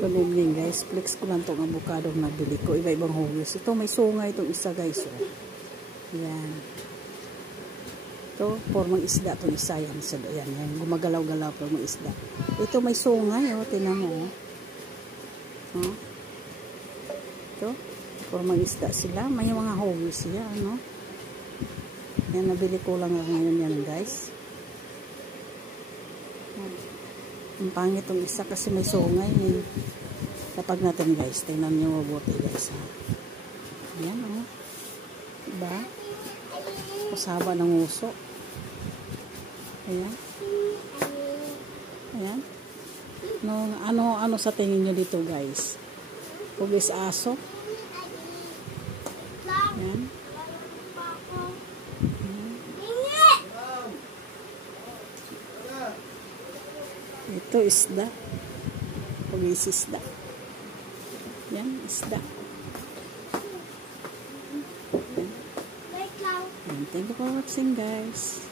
Good evening guys, flex ko lang itong avocado na nabili ko, iba-ibang hugis. Ito may sungay itong isa guys. Oh. Yan. Ito, formang isda itong isa. Yan, yan. Gumagalaw-galaw formang isda. Ito may sungay, oh, tinan mo. Oh. Ito, formang isda sila. May mga hugis siya, ano. Yan, nabili ko lang ngayon yan guys. Ang pangit itong isa kasi may sungay. Kapag natin guys, tingnan nyo mabuti guys. Ayan o. Oh. Diba? Kasaba ng uso. Ayan. Ayan. No, ano sa tingin nyo dito guys? Hugis aso. Ayan. Ito isda. Hugis isda. Yan, isda. Yan. Thank you for watching guys.